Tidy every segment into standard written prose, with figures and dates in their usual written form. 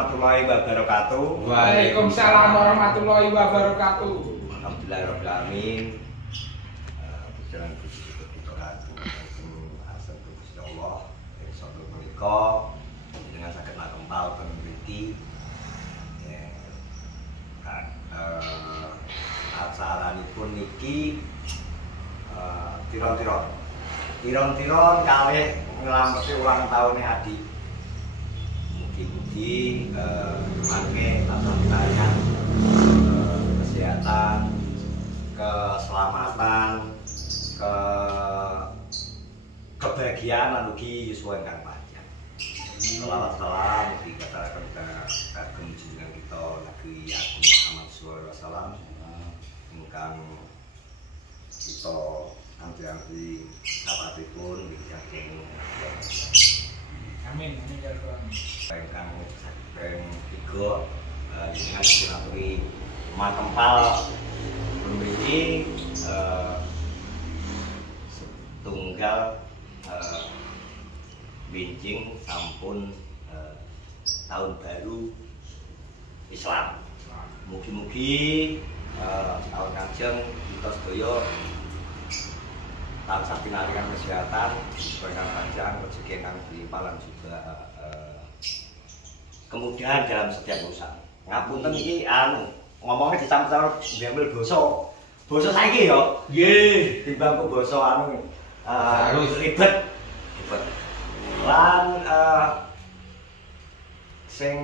warahmatullahi wabarakatuh. Waalaikumsalam warahmatullahi wabarakatuh. Alhamdulillahirabbil alamin. Berjalan puji kita ratu asal Gusti Allah ing sabda menika dengan saged nakempal peneliti acaranipun niki tiron-tiron kalih nglameti ulang tahunnya Adi. Mugi-mugi mangke tansah pinaringan kesehatan, keselamatan, kebahagiaan lan ugi yuswa ingkang panjang. Shalawat salam ugi kataraken kagem junjungan kita Nabi Agung Muhammad sallallahu alaihi wasallam ingkang kita anti-anti sapatipun saking Amin, amin ya Tuhan. ingkang saking tiga jenengan sinaturi makempal memiliki setunggal bincing sampun tahun baru Islam. Mugi-mugi tahun kanjeng kita sedaya tansah pinaringan kesehatan, berkah panjang, rezeki ingkang berlimpah lan juga kemudahan dalam setiap urusan. Ngapunten iki ngomongnya dicampur-campur diambil basa saiki ya. Nggih, timbang kok basa harus ribet. Lan sing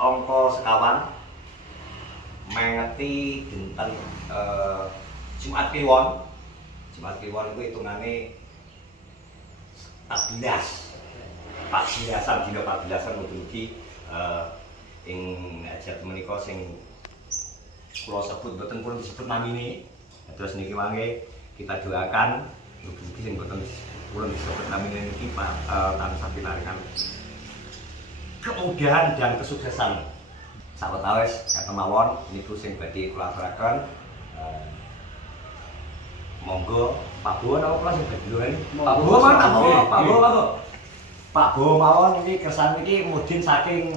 angka sekawan mengeti dinten Jumat Kliwon. Jumat Kliwon itu hitungane 14-an dina 14-an mugi-mugi ing hajat menika sing kula sebut mboten pun disebut namine. Terus niki mangke kita doakan mugi-mugi sing mboten pun disebut namine niki tansah pinaringan kemudahan dan kesuksesan. Sawetawis katen mawon niku sing badhe kula aturaken. Monggo Pak Bowo napa kula sing badhe lho. Pak Bowo mawon iki kersane iki mudin saking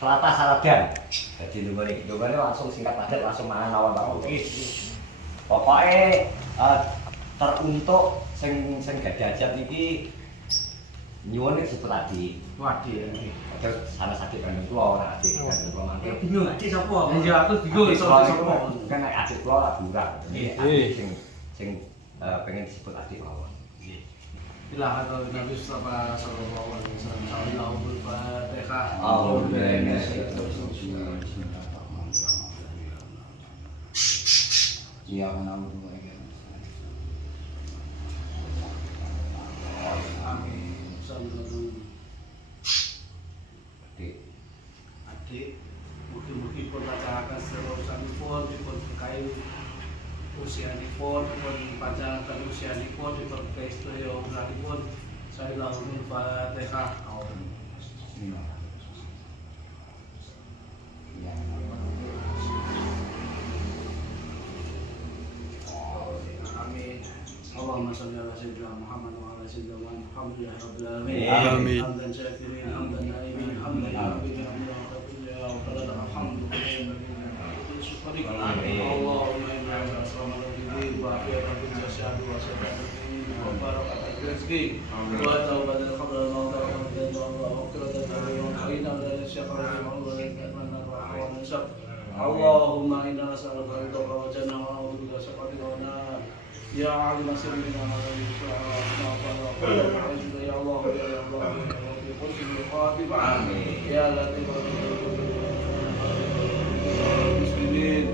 tlatah Saradan. Dadi ndungane langsung singkat padat langsung mangan mawon Pak Bowo. Pokoke teruntuk sing gadah hajat iki nyuwun disebut Adi. Adi. Terus sana sakit kandung kula ora Adi kandung kula mangke. Bingung Adi sapa? Ya aku bingung iso sapa. Kan nek Adi kula ora durang. Nggih. Sing pengen disebut Adi mawon. Nggih. Bila atau Nabi sallallahu alaihi wasallam sallallahu Al-Fatihah. Iya, namamu Amin. Adik, mugi-mugi pun pacaraken serosanipun dipun berkahi usianipun pun pacaraken usianipun dipun berkahi sedaya umuripun. Sallallahu Al-Fatihah. Amin. Allahumma shalli ala sayyidina Muhammad wa ala sayyidina Muhammad. Alhamdulillahirabbil alamin. Amin. Hamdan syakirin, hamdan naimin, hamdan abidin, hamdan qadiyya wa qadara alhamdulillah. Allahumma inna nas'aluka wa afiyatan fil jasadi wa sihhatan wa barakatan fil rizqi wa tawbatan qabla al-maut wa rahmatan wa maghfiratan wa inna la yashqara wa la yatmanna wa nasab. Allahumma inna nas'aluka ridha wa jannah wa a'udzu bika min sakhatika wa nar. Ya alim sirrina wa la yusra ya Allah ya Allah ya Qudsi khatib amin ya latif muslimin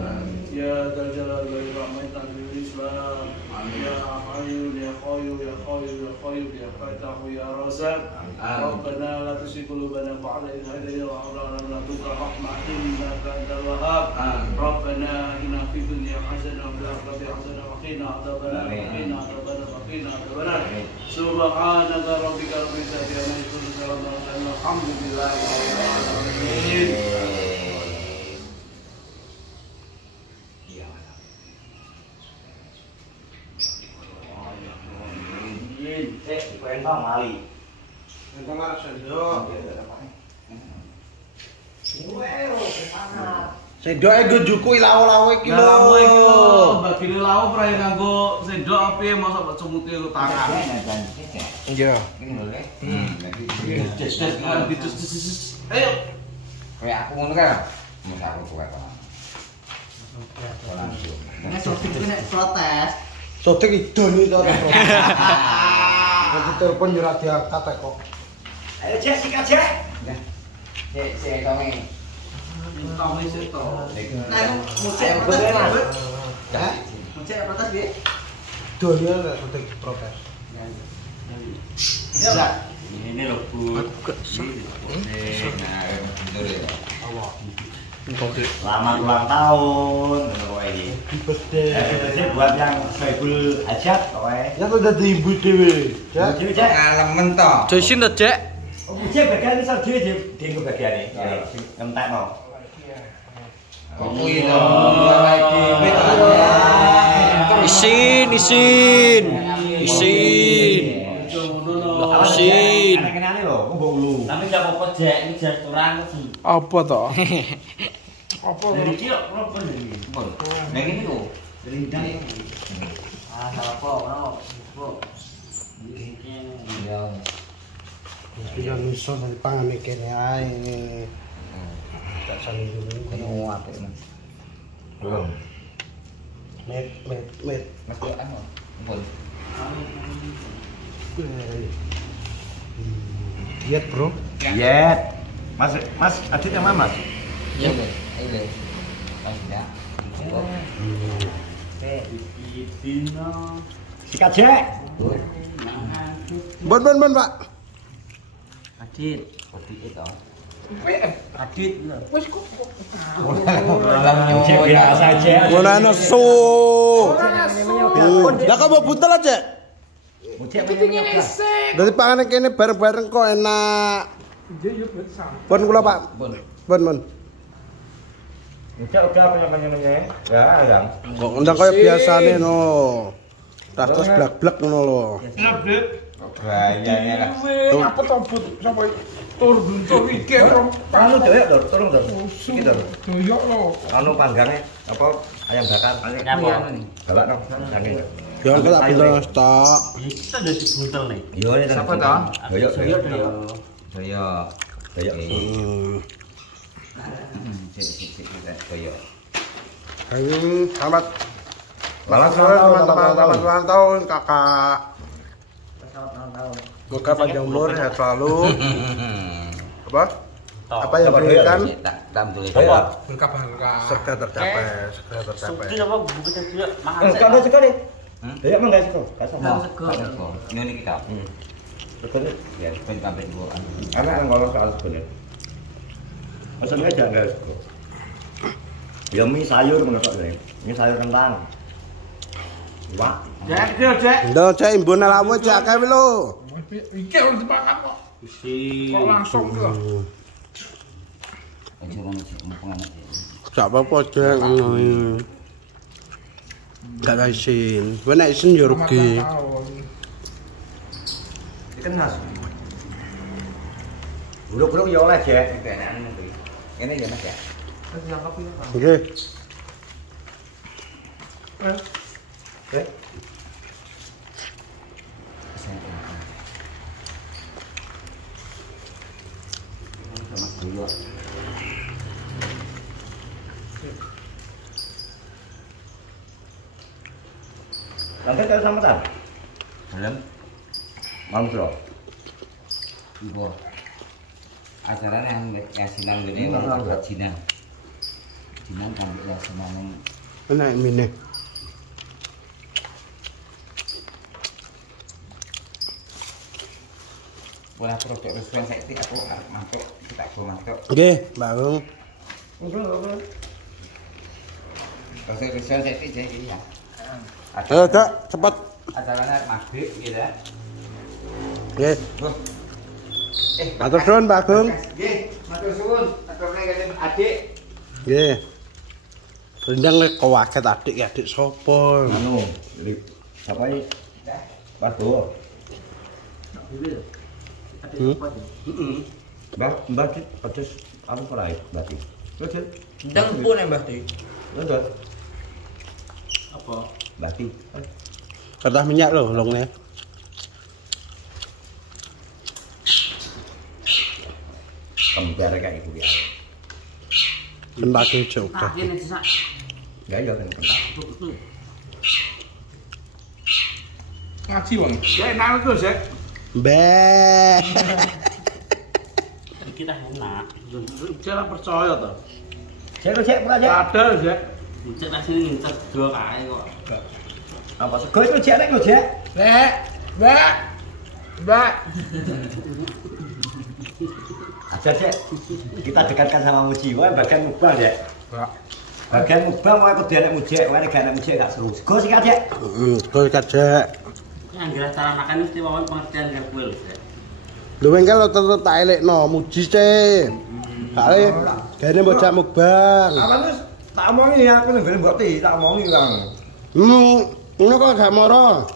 ya dzal jalal wal ikram bil islam ya hayyu ya qayyum ya qayyum ya qayyum ya fatah ya razak rabbana la tuzigh qulubana ba'da idh hadaytana wa hab lana min ladunka rahmatan innaka antal wahhab rabbana atina fid dunya hasanah wa fil akhirati hasanah wa qina adzabannar wa qina adzabannar subhanaka rabbika rabbil izzati amma yasifun alhamdulillahi rabbil alamin. Perintah mali. Entang arep sendok. Sendoke nggo njukui lawo-lawo iki lho. Lawo iki lho, bagine lawo pra nganggo sendok piye mosok mbok cemuti karo tangan. Iya. Ini lho, Le. Ayo. Kayak aku ngono kan. Mesti aku kowe kok. Nek sotik nek protes. Sotik idone to. Nanti telepon yo ora diangkat kok. Ayo Cek, sikat Cek. Cek tonge. Tong isih to. Nah, musik protes. Hah? Musik protes piye? Idone nek sotik protes. Ya. Ini lho, Bu. Nah, bener ya. Selamat ulang tahun ngono iki. Birthday buat yang Saibul Hajat kowe. Ya kok dadi ibu dhewe. Dhewe Cek ngalemen to. Jasin to, Cek? Oh, Cek bagian iso dhewe dhewe bagiane. Sing entekno. Oh kuwi to. Isin. Isin. Isin. Kenane lho, mbok lu. Tapi gak apa-apa, Jek, iki jas turang sih. Apa to? Apa Dari iki kok propen iki. Nek ngene lho. Rindang iki. Ah, salah apa, ono. Kok. Ya. Iya iso dari pangan kene ae. Tak sani Kono apik, Mas. Belum. met. Mas kok anu. Ampun. Diet, Bro. Diet. Mas, adit yang mana, Mas? Iya, Ile. Mas ya. Dino. Sikat Cek. Bon, Pak. Adit. Itu. Adit. Cek biasa aja. Ora nesu. Lah kok mbok buntel aja? Cek pengen nyoba. Dari pangan kene bareng-bareng kok enak. Bon kula, Pak. Bon. Cek udah pengen-pengennya. Ya, yang. Kok ndang kaya biasane no. Tas blak-blak ngono lho. Gayanya lah. Apa to but sapa tur iki Anu doyok, Dor. Tolong, Dor. Iki, Dor. doyok lho. Anu panggangnya apa? Ayam bakar. Galak no. Daging. Jangan kok tak buntel stok. Kita udah dibutel nih. Yo, ini Siapa toh? Doyok. Doyok doyok. Doyok ini. Sik doyok. Ayo selamat Selamat ulang tahun kakak. Selamat ulang tahun. Moga panjang umur sehat selalu. Apa? Apa yang berikan Doyok. segera tercapai. Suki apa buku dia mahal sih. Enggak ada sekali. Doyok mah enggak sego. Enggak Enggak sego. sego. Ini kita. Regane ya ben sampe dulu. Anak nang ngono soal segone. Pesennya aja enggak sego. Ya mie sayur ngono kok, Mie sayur kentang. Wah, Ndang cek imbun alamu cek akeh lho. Iki harus dimakan kok. Kok langsung kok. Gak apa-apa cek ngono. Gak ada isin. Kowe nek isin yo rugi. ikan mas. Buruk-buruk ya oleh, Jek. Ini ya, Mas ya. Oke. Oke. Nanti kalau sama tak? Dalam Malam bro. ibu acaranya yang yasinan gini buat Cina kan yasinan Enak mine. boleh produk restoran saya itu aku masuk kita aku masuk Oke, Bang. produk restoran saya itu jadi ya Ayo, Cak, cepat. acaranya maghrib gitu ya. Oke. Matur suwun, Pak Agung. Nggih, matur suwun. Matur nuwun adik. Nggih. Rendang nek kaget adik sapa? Anu, siapa ini? Mas Bowo. Mbah Dit, pedes aku ora Mbah Dit. Lho Dit. Ndang pun Mbah Dit. Lho Dit. Apa? Mbah Dit. Kertas minyak lho longne. Kembar kayak ibu ya. Kentake juga. Kene disak. Ya ya kan kental. Ngaji wong. Ya enak terus ya. Mbeh. Kita enak. Jangan percaya toh. Cek buka cek. Ada ya. Cek tak sini ngincer dua kali kok. Apa sego itu cek nek lho cek. Mbak. Ajar cek. Kita dekatkan sama Muji. Wae bagian mubang ya. Mbak. Bagian mubang wae kudu enek mujek, wae nek enek mujek gak seru. Sego sik cek. Kok kajek. Yang kira cara makan mesti wawan pengertian gak kuil. Lho engkel tetep tak elekno muji sih. Kale gane bocah mukbang. Aman wis tak omongi aku ning mbok ti, tak omongi Kang. Ngono kok gak moro.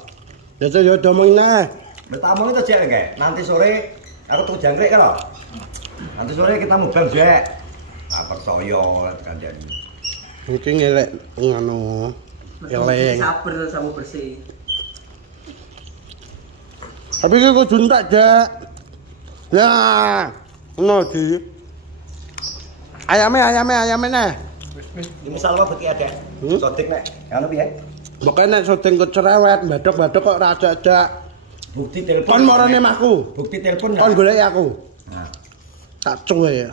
Ya yo domong neh. Wis tak omongi to cek nggih. Nanti sore aku tuku jangkrik kan. Nanti sore kita mubang cek. Tak percaya kandhani. Iki ngelek ngono. Eleng. Sabar sama bersih. Tapi iki kudu entek, Dek. Nah, ngono di. Ayame neh. Ini salwa beki ada. Sodik nek anu piye? Pokoke nek syuting kok cerewet, badok-badok kok ra ajak-ajak. Bukti telepon. Kon marane mahku. Bukti telepon. Kon golek aku. Nah. Tak cuwe ya.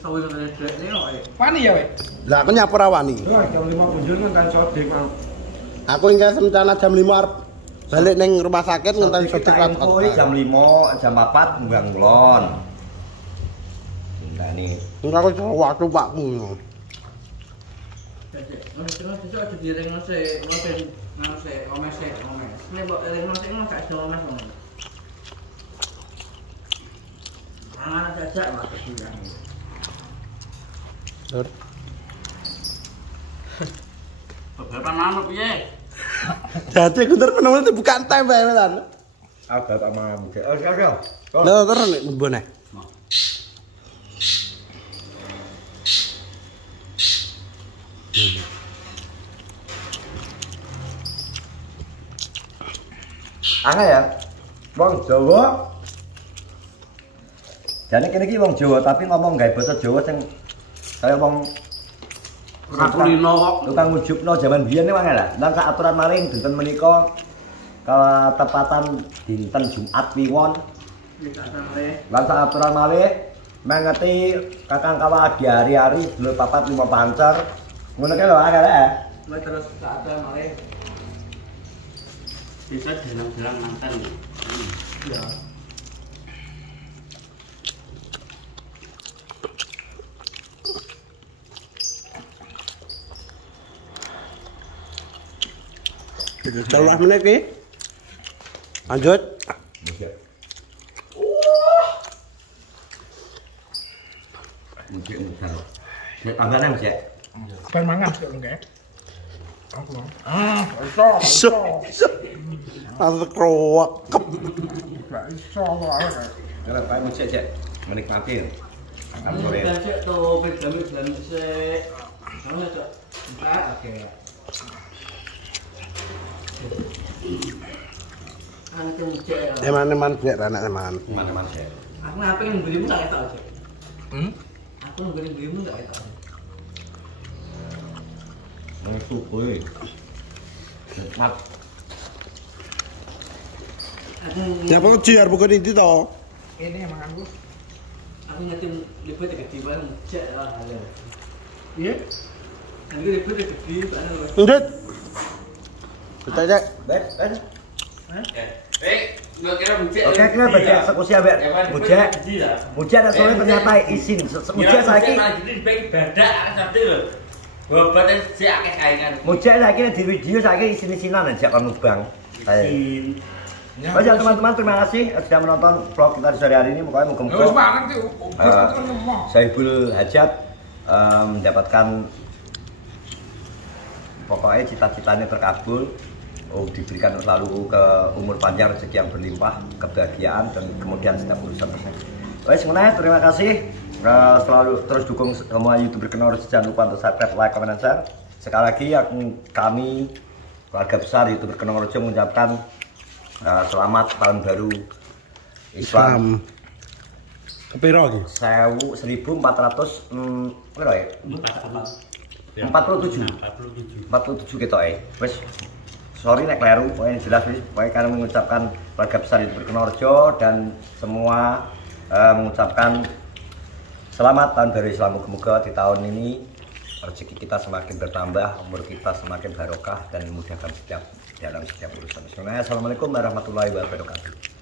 Sawi ngene dhek ne kok. Wani ya, Wek. Lah aku nyapa ra wani. Jam 5 kunjul kan sodik. Aku ingkar rencana jam 5 arep balik ning rumah sakit ngenteni syuting Infoi jam 5, jam 4 mbang kulon. Ndani. Engko aku waktu pakmu. Terus aja direng nase, omes. Nek mbok reng nase ngono gak iso omes ngono. Ana jajak Mas bilang. Dur. Beberapa nama piye? Jadi kuntur penuh bukan tempe kan. Ada tak mau. Oke. Lho terus nek mbone. Angel ya. Wong Jawa. Jane kene iki wong Jawa tapi ngomong gawe basa Jawa sing kaya wong Kulino kok. tukang ngujubno jaman biyen wae lah. Lan sak aturan maring dinten menika ketepatan dinten Jumat Kliwon. Lan sak aturan malih mengeti kakang kawa di hari-hari dulur papat 5 pancer. Ngono kae lho angel ya. Terus sak aturan malih. Bisa bilang-bilang mantan. Ya. Salah menit ki. Lanjut. Mujik mutar. Nek tanggane mujik. Ben mangan kok enggak. Aku. So. Langsung kroak. Gak iso wae. Kalau Pak mujik cek menikmati. Kamu sore. Cek to pegang sik. Sono cok. Oke. Anu mujik ya. Eman-eman blek anak eman. Mana-mana cek. Aku ngapain belimu tak ketok aja. Aku nungguin belimu tak ketok. Nang subuh. Mat. Ya pokok jiar bukan itu toh. Ini emang aku. Aku ngetim libet gede banget mujik lah. Iya. Aku libet gede banget. Lanjut. Kita cek. Bet. Nggak kira mujik. Oke, kita baca eksekusi ambek mujik. Mujik nek sore ternyata izin. Mujik saiki. Baik badak sampai lho. Bobotnya sih akeh kaingan. Mujik saiki di video saiki isin-isinan aja kon mubang. Baik teman-teman, terima kasih sudah menonton vlog kita di sore hari ini. Pokoknya muka-muka Saibul Hajat mendapatkan pokoknya cita-citanya terkabul. Diberikan selalu ke umur panjang, rezeki yang berlimpah, kebahagiaan dan kemudian setiap urusan Wes meneh, terima kasih. Selalu terus dukung semua YouTuber Kenorojo, jangan lupa untuk subscribe, like, comment, dan share. Sekali lagi kami keluarga besar YouTuber Kenorojo mengucapkan selamat tahun baru Islam. Kepiro iki? 1400 piro ya? 47 ketoke. Wis sorry nek kleru, pokoknya jelas wis pokoknya kami mengucapkan keluarga besar YouTuber Kenorojo dan semua mengucapkan selamat tahun baru Islam. Moga-moga di tahun ini rezeki kita semakin bertambah, umur kita semakin barokah dan memudahkan dalam setiap urusan. Assalamualaikum warahmatullahi wabarakatuh.